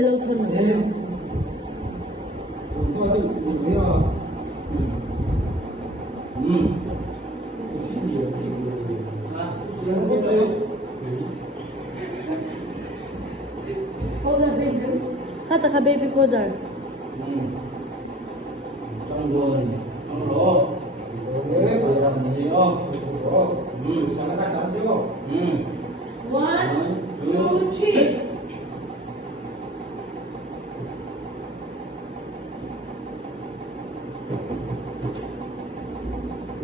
mới lâu thân rồi. Kata ka baby powder. Trong rồi, trong đó. Bây giờ mình đi không? Sao nó cắt đấm chứ không? 1, 2,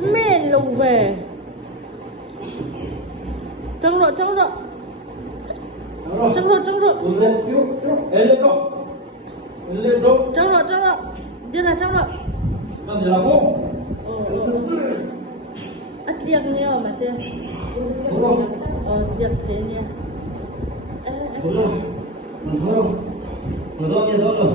3. Men lùng về. Trông rồi. Trông rồi. Lên đó. Trông rồi. Chưa là trông rồi. Nó gì là bố? Tiệc nhiều mà xem. Tiệc thế nha. Thôi rồi. Thôi nha, thôi rồi.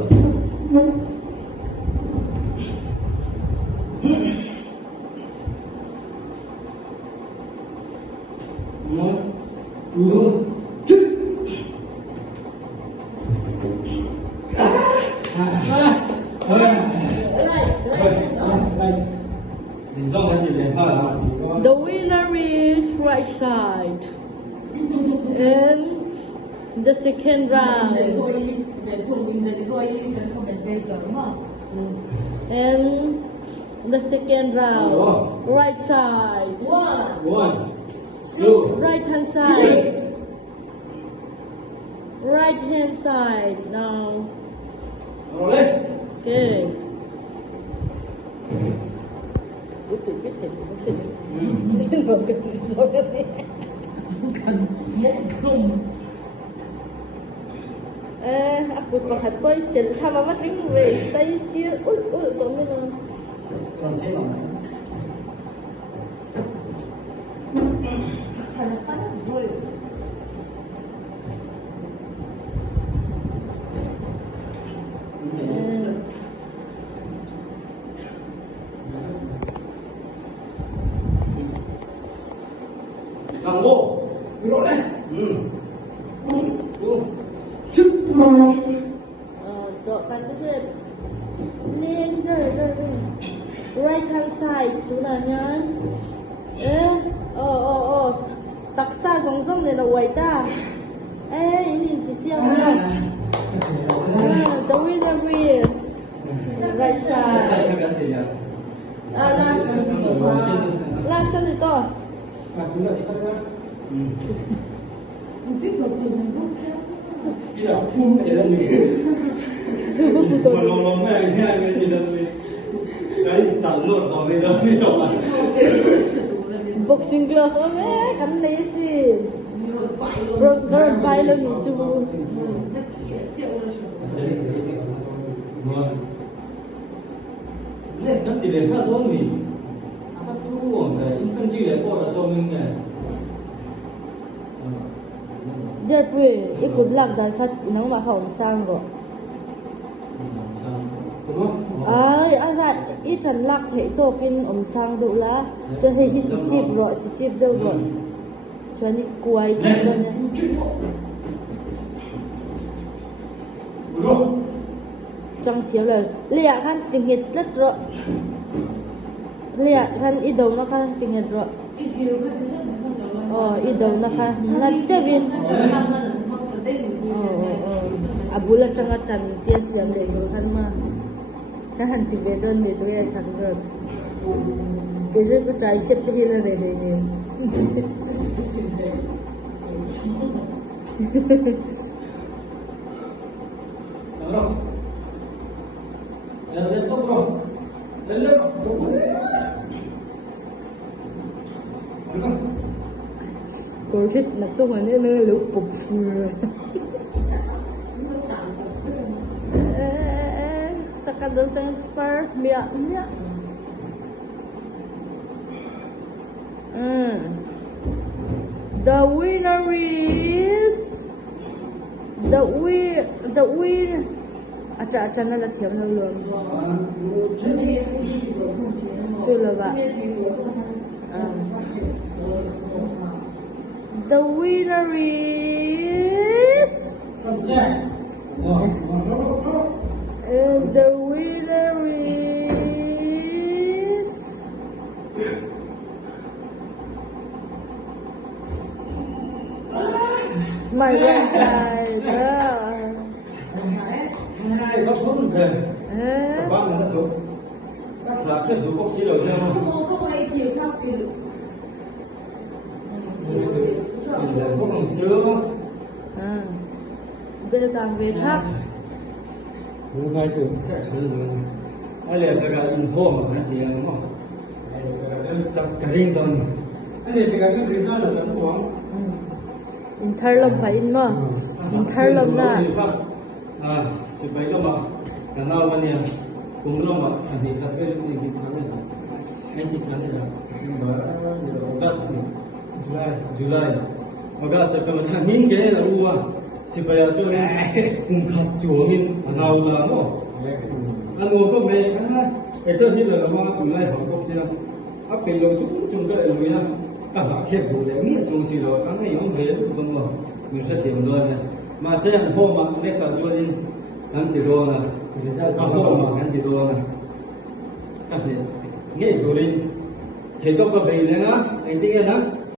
Một, hai, The winner is right side. And the second round. And the second round. Right side. 1, 2, Right hand side. Right hand side. Now. lên. Okay. Betul betul betul. Aku pakai pojok, sama macam ni. Saya siap, tu mana? Còn thế mà. Làm bộ, lộ đây. Dok kan tu je. Ni. Right hand side tu nanya. Taksa gongzong ni lawai ta. Ini siapa? The winner is right side. Last one itu. Bây giờ phun cái là mình mà lòng này nghe cái gì là mình cái chẳng luôn vào bây giờ mới đọc lại Boxing glove kan lazy. Rồi bay lên YouTube. Lên năm tỷ lệ khác thôi mình phát thu của cái phân chia lệ của là sau mình này Dia ikut lak dan kat nang ma hong sang go. Anak ikan lak hệ to pin sang đủ lá. Cho thấy hít chip đâu rồi. Cho nên quay đâu nha. Trong thiếu lời lẹ kan tiếng Nhật rất rõ. Lẹ kan ít đầu nó kan tiếng Nhật rõ. Idol na ka nagtawin. Abula tanga tan tias yang le kan ma. Kahan ti bedon ni tu ya changro. Beze ko try set ti hila re ni. Bro. Ya lihat kok bro. Lihat kok. Tôi thích là tôi mà nơi lũ cục Sacador transfer miệng. The winner is the winner. Acha nó là thiếu lâu luôn. Tôi là bạn. The winner is And the winner is my grandchild. Hai bác không về. Bác người ta số. Các là tiếp tục bốc xí rồi nha. không ai chịu theo kỷ lục. Mình là bốc bằng sữa. Về càng về tháp. Đúng hai sữa sẽ trở rồi. Ai là cái info mà anh thì đúng không? Chắc cái riêng thôi. Anh là cái result là tấm quảng. In tharlam phải in mà. In tharlam na. Supaya lama, karena awalnya kumpulan mak, nanti tapi ini kita ni, ini kita ni dah, Julai, August September, ni ke lah uang, supaya tu ni kumkat juangin, anau lah mo, anu ko me, exam ni lah lama, Julai Hong siapa, apa yang tu juga lu ya, kalau kep boleh, ni cuma sih lo, kan yang boleh tu semua, mesti tiap dua ni, masa yang mak next jualin. Anh thì đua nè, không mà anh thì đua nè, cái gì, nghe rồi đi, thì tôi có bị nữa á, anh tiếng anh á.